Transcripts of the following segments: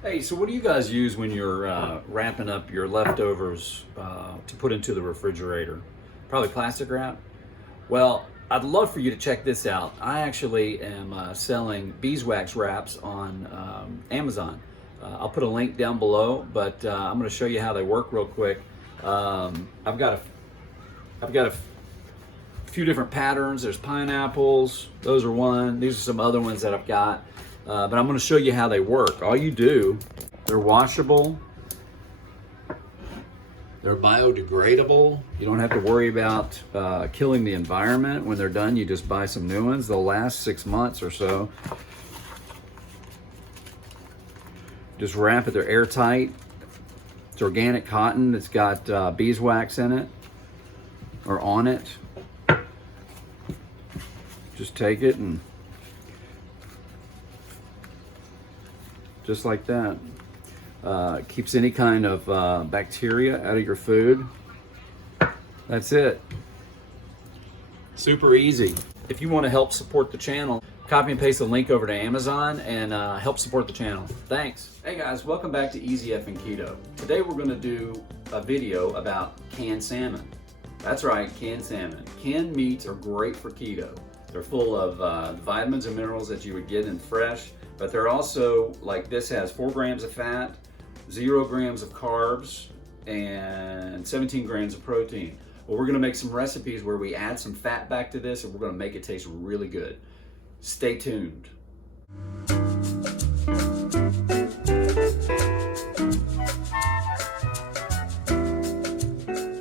Hey, so what do you guys use when you're wrapping up your leftovers to put into the refrigerator? Probably plastic wrap? Well, I'd love for you to check this out. I actually am selling beeswax wraps on Amazon. I'll put a link down below, but I'm going to show you how they work real quick. I've got a few different patterns. There's pineapples. Those are one. These are some other ones that I've got. But I'm going to show you how they work. All you do, they're washable. They're biodegradable. You don't have to worry about killing the environment. When they're done, you just buy some new ones. They'll last 6 months or so. Just wrap it. They're airtight. It's organic cotton. It's got beeswax in it or on it. Just take it and just like that. Keeps any kind of bacteria out of your food. That's it. Super easy. If you want to help support the channel, copy and paste the link over to Amazon and help support the channel. Thanks. Hey guys, welcome back to Easy Effing Keto. Today we're going to do a video about canned salmon. That's right, canned salmon. Canned meats are great for keto. They're full of vitamins and minerals that you would get in fresh, but they're also, like this has 4 grams of fat, 0 grams of carbs, and 17 grams of protein. Well, we're gonna make some recipes where we add some fat back to this and we're gonna make it taste really good. Stay tuned.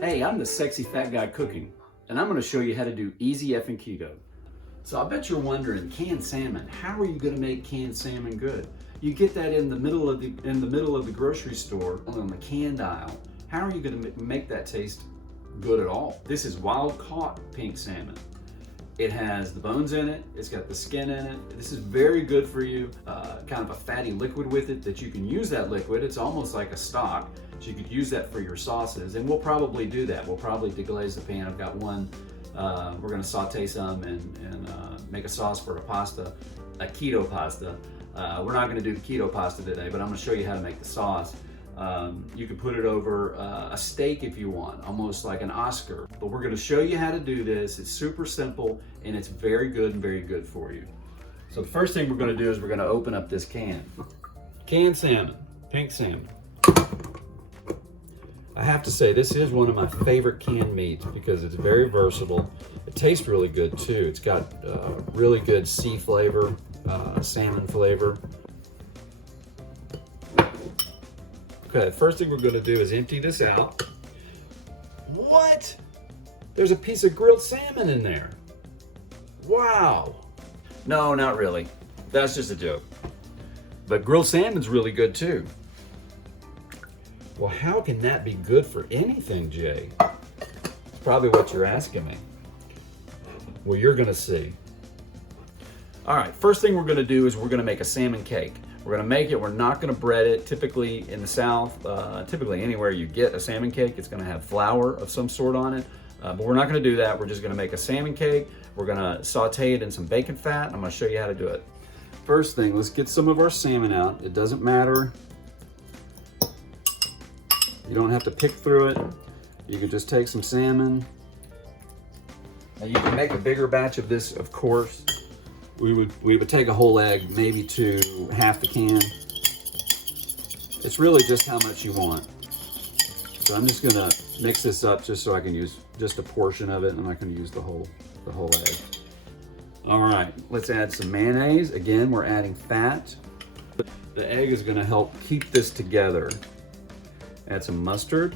Hey, I'm the sexy fat guy cooking, and I'm gonna show you how to do easy effing keto. So I bet you're wondering, canned salmon, how are you gonna make canned salmon good? You get that in the middle of the grocery store on the canned aisle. How are you gonna make that taste good at all? This is wild caught pink salmon. It has the bones in it, it's got the skin in it. This is very good for you, kind of a fatty liquid with it that you can use that liquid. It's almost like a stock, so you could use that for your sauces, and we'll probably do that. We'll probably deglaze the pan. I've got one, we're gonna saute some and make a sauce for a pasta, a keto pasta. We're not gonna do the keto pasta today, but I'm gonna show you how to make the sauce. You can put it over a steak if you want, almost like an Oscar. But we're gonna show you how to do this. It's super simple and it's very good and very good for you. So the first thing we're gonna do is we're gonna open up this can. Canned salmon, pink salmon. I have to say, this is one of my favorite canned meats because it's very versatile. It tastes really good too. It's got really good sea flavor, salmon flavor. Okay, first thing we're gonna do is empty this out. What? There's a piece of grilled salmon in there. Wow. No, not really. That's just a joke. But grilled salmon's really good too. Well, how can that be good for anything, Jay? It's probably what you're asking me. Well, you're gonna see. All right, first thing we're gonna do is we're gonna make a salmon cake. We're gonna make it, we're not gonna bread it. Typically in the South, typically anywhere you get a salmon cake, it's gonna have flour of some sort on it. But we're not gonna do that. We're just gonna make a salmon cake. We're gonna saute it in some bacon fat. I'm gonna show you how to do it. First thing, let's get some of our salmon out. It doesn't matter. You don't have to pick through it. You can just take some salmon. And you can make a bigger batch of this, of course. We would take a whole egg, maybe to half the can. It's really just how much you want. So I'm just gonna mix this up just so I can use just a portion of it. I'm not gonna use the whole egg. All right, let's add some mayonnaise. Again, we're adding fat. The egg is gonna help keep this together. Add some mustard.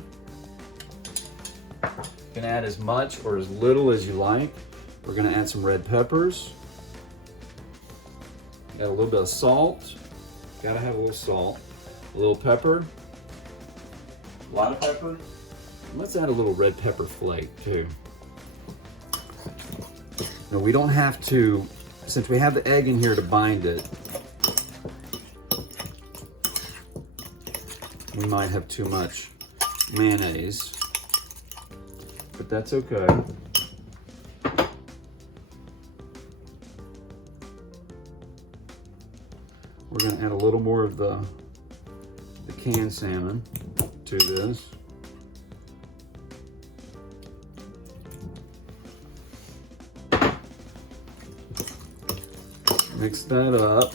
You can add as much or as little as you like. We're gonna add some red peppers. Add a little bit of salt. Gotta have a little salt. A little pepper. A lot of pepper. And let's add a little red pepper flake too. Now we don't have to, since we have the egg in here to bind it, we might have too much mayonnaise, but that's okay. We're going to add a little more of the the canned salmon to this. Mix that up.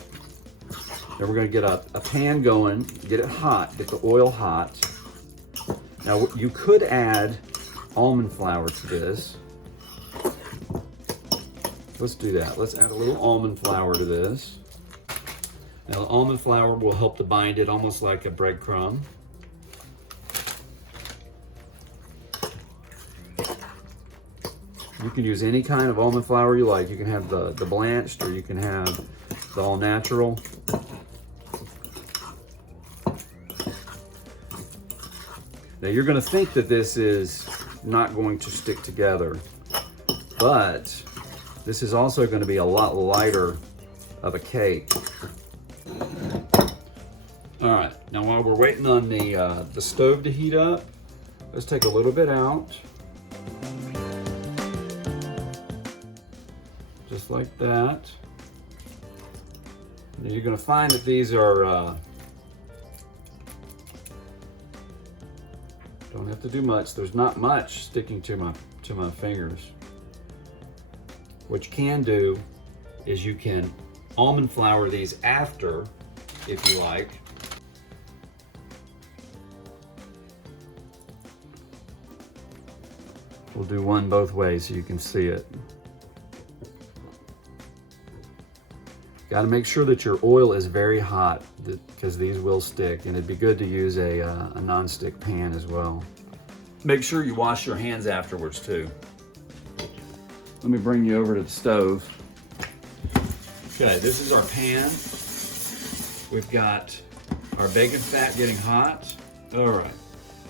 Then we're going to get a pan going, get it hot, get the oil hot. Now you could add almond flour to this. Let's do that. Let's add a little almond flour to this. Now the almond flour will help to bind it almost like a breadcrumb. You can use any kind of almond flour you like. You can have the blanched, or you can have the all natural. Now you're going to think that this is not going to stick together, but this is also going to be a lot lighter of a cake. All right, now while we're waiting on the stove to heat up, let's take a little bit out. Just like that. And you're going to find that these are, don't have to do much. There's not much sticking to my fingers. What you can do is you can almond flour these after, if you like. We'll do one both ways so you can see it. Got to make sure that your oil is very hot, because these will stick, and it'd be good to use a non-stick pan as well. Make sure you wash your hands afterwards too. Let me bring you over to the stove. Okay, this is our pan. We've got our bacon fat getting hot. All right.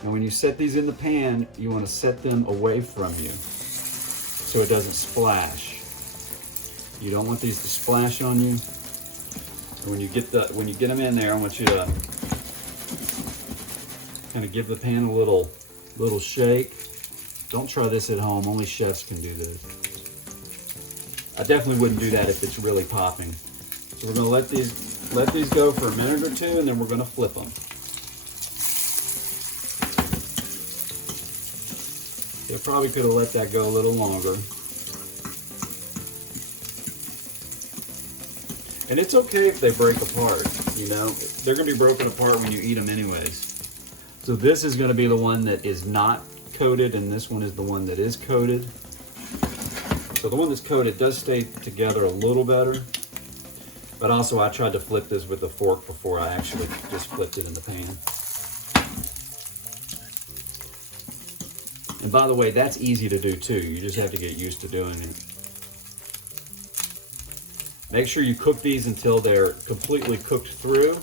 Now when you set these in the pan, you want to set them away from you so it doesn't splash. You don't want these to splash on you. And when you get them in there, I want you to kind of give the pan a little shake. Don't try this at home. Only chefs can do this. I definitely wouldn't do that if it's really popping. So we're going to let these go for a minute or two, and then we're going to flip them. You probably could have let that go a little longer. And it's okay if they break apart, you know. They're going to be broken apart when you eat them anyways. So this is going to be the one that is not coated, and this one is the one that is coated. So the one that's coated does stay together a little better. But also I tried to flip this with a fork before I actually just flipped it in the pan. And by the way, that's easy to do too. You just have to get used to doing it. Make sure you cook these until they're completely cooked through.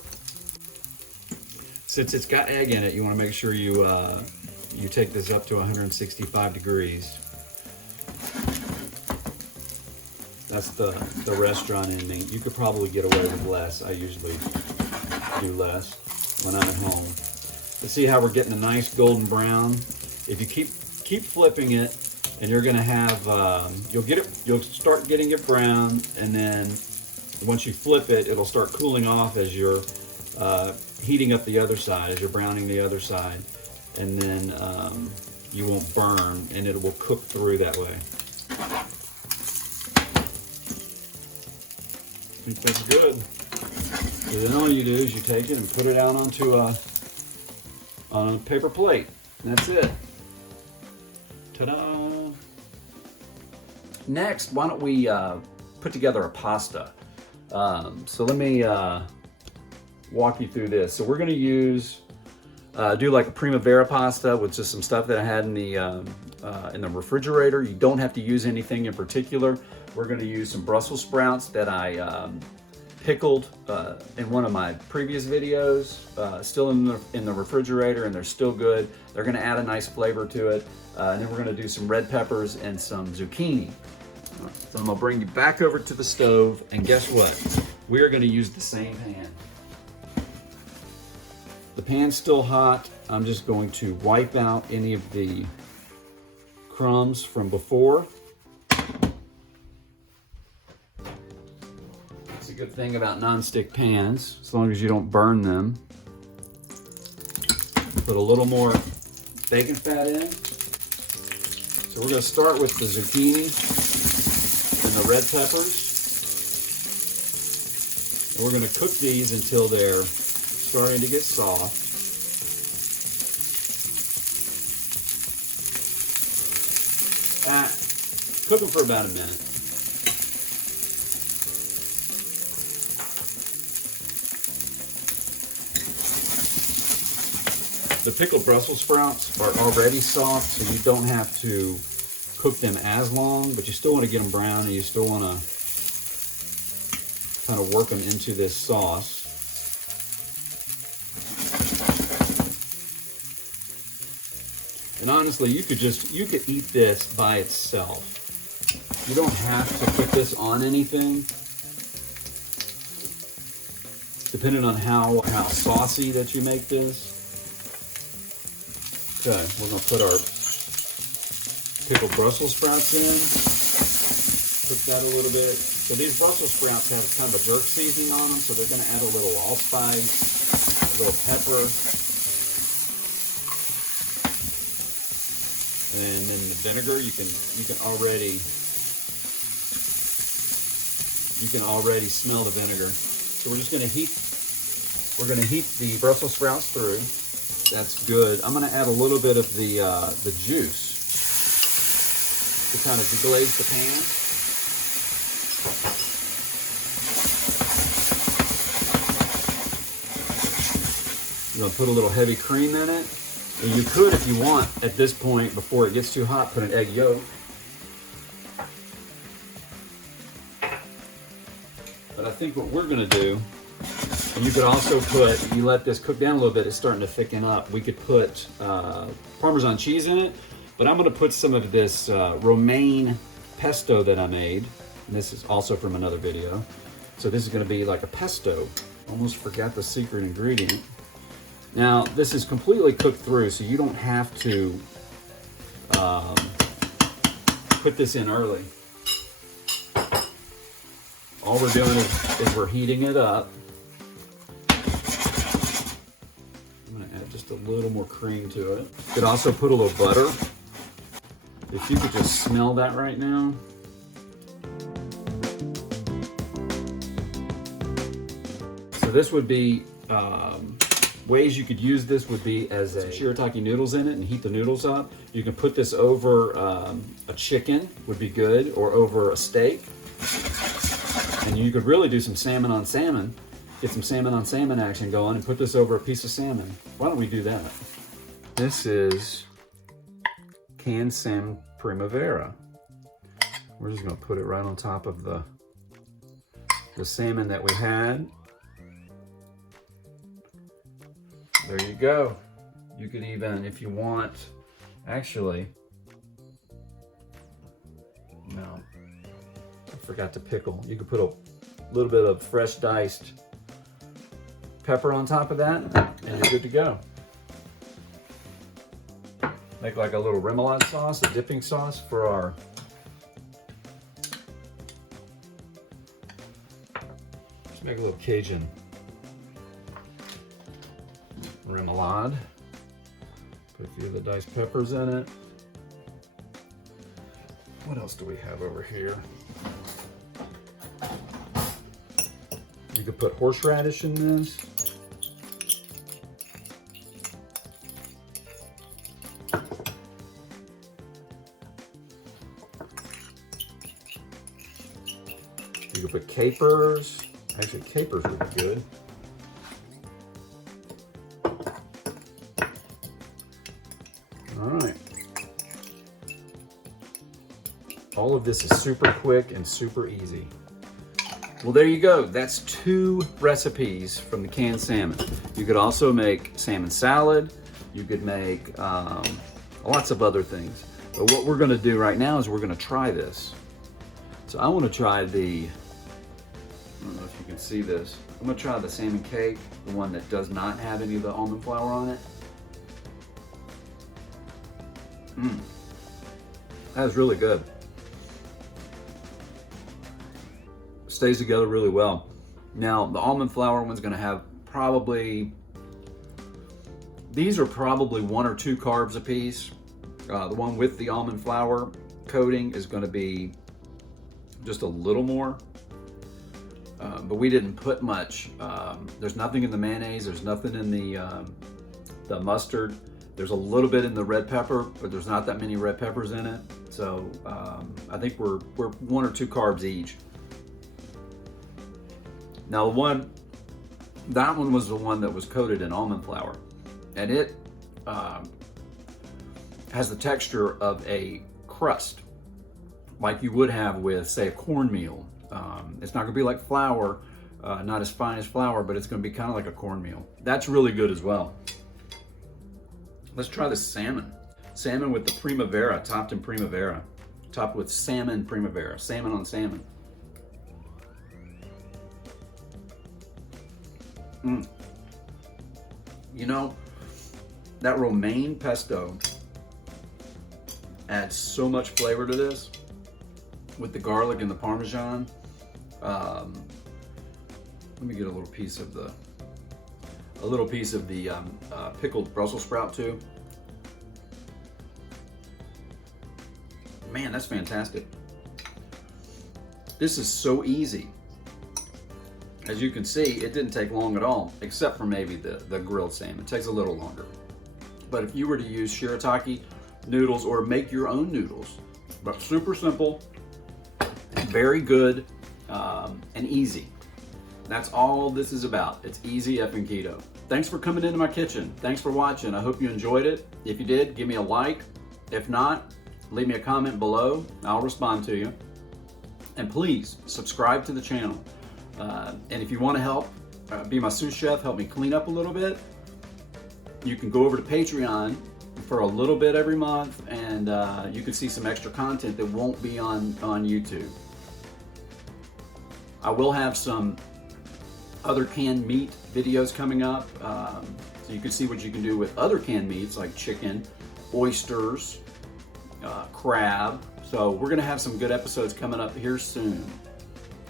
Since it's got egg in it, you want to make sure you take this up to 165 degrees. That's the restaurant in me. You could probably get away with less. I usually do less when I'm at home. But see how we're getting a nice golden brown? If you keep flipping it, and you're gonna have you'll start getting it brown, and then once you flip it, it'll start cooling off as you're heating up the other side, as you're browning the other side, and then you won't burn, and it will cook through that way. I think that's good. So then all you do is you take it and put it out onto on a paper plate, and that's it. Ta-da! Next, why don't we put together a pasta? So let me walk you through this. So we're going to use do like a primavera pasta with just some stuff that I had in the refrigerator. You don't have to use anything in particular. We're going to use some Brussels sprouts that I pickled in one of my previous videos, still in the refrigerator, and they're still good. They're going to add a nice flavor to it. And then we're going to do some red peppers and some zucchini. So I'm going to bring you back over to the stove, and guess what? We're going to use the same pan. The pan's still hot. I'm just going to wipe out any of the crumbs from before. That's a good thing about non-stick pans, as long as you don't burn them. Put a little more bacon fat in. So we're going to start with the zucchini and the red peppers. And we're going to cook these until they're starting to get soft. Cook them for about a minute. The pickled Brussels sprouts are already soft, so you don't have to cook them as long, but you still want to get them brown, and you still want to kind of work them into this sauce. And honestly, you could eat this by itself. You don't have to put this on anything. Depending on how saucy that you make this. Okay, we're gonna put our pickled Brussels sprouts in. Cook that a little bit. So these Brussels sprouts have kind of a jerk seasoning on them, so they're gonna add a little allspice, a little pepper. And then the vinegar, you can already smell the vinegar. So we're just gonna heat the Brussels sprouts through. That's good. I'm gonna add a little bit of the juice to kind of deglaze the pan. You're gonna put a little heavy cream in it. And you could, if you want, at this point, before it gets too hot, put an egg yolk. But I think what we're gonna do, and you could also you let this cook down a little bit, it's starting to thicken up. We could put Parmesan cheese in it, but I'm gonna put some of this romaine pesto that I made. And this is also from another video. So this is gonna be like a pesto. Almost forgot the secret ingredient. Now, this is completely cooked through, so you don't have to put this in early. All we're doing is we're heating it up. I'm gonna add just a little more cream to it. You could also put a little butter. If you could just smell that right now. So this would be, ways you could use this would be as a shirataki noodles in it and heat the noodles up. You can put this over a chicken, would be good, or over a steak. And you could really do some salmon on salmon, get some salmon on salmon action going, and put this over a piece of salmon. Why don't we do that? This is canned salmon primavera. We're just gonna put it right on top of the salmon that we had. There you go. You could even, if you want, actually, no, I forgot to pickle. You could put a little bit of fresh diced pepper on top of that, and you're good to go. Make like a little remoulade sauce, a dipping sauce for our just make a little Cajun remoulade. Put a few of the diced peppers in it. What else do we have over here? You could put horseradish in this. You could put capers. Actually, capers would be good. All right. All of this is super quick and super easy. Well, there you go. That's 2 recipes from the canned salmon. You could also make salmon salad. You could make lots of other things. But what we're gonna do right now is we're gonna try this. So I wanna try I don't know if you can see this. I'm gonna try the salmon cake, the one that does not have any of the almond flour on it. That is really good. Stays together really well. Now, the almond flour one's gonna have probably These are probably 1 or 2 carbs a piece. The one with the almond flour coating is going to be just a little more. But we didn't put much. There's nothing in the mayonnaise. There's nothing in the mustard. There's a little bit in the red pepper, but there's not that many red peppers in it. So I think we're 1 or 2 carbs each. Now that one was the one that was coated in almond flour, and it has the texture of a crust, like you would have with, say, a cornmeal. It's not gonna be like flour, not as fine as flour, but it's gonna be kind of like a cornmeal. That's really good as well. Let's try the salmon. Salmon with the Primavera, topped in Primavera. Topped with salmon Primavera, salmon on salmon. You know, that romaine pesto adds so much flavor to this with the garlic and the Parmesan. Let me get a little piece of the pickled Brussels sprout too. Man, that's fantastic. This is so easy. As you can see, it didn't take long at all, except for maybe the grilled salmon. It takes a little longer. But if you were to use shirataki noodles or make your own noodles, but super simple, very good, and easy. That's all this is about. It's easy effing keto. Thanks for coming into my kitchen. Thanks for watching. I hope you enjoyed it. If you did, give me a like. If not, leave me a comment below. I'll respond to you. And please subscribe to the channel. And if you want to help be my sous chef, help me clean up a little bit, you can go over to Patreon for a little bit every month, and you can see some extra content that won't be on YouTube. I will have some other canned meat videos coming up, so you can see what you can do with other canned meats like chicken, oysters, crab. So we're gonna have some good episodes coming up here soon.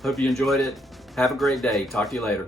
Hope you enjoyed it. Have a great day. Talk to you later.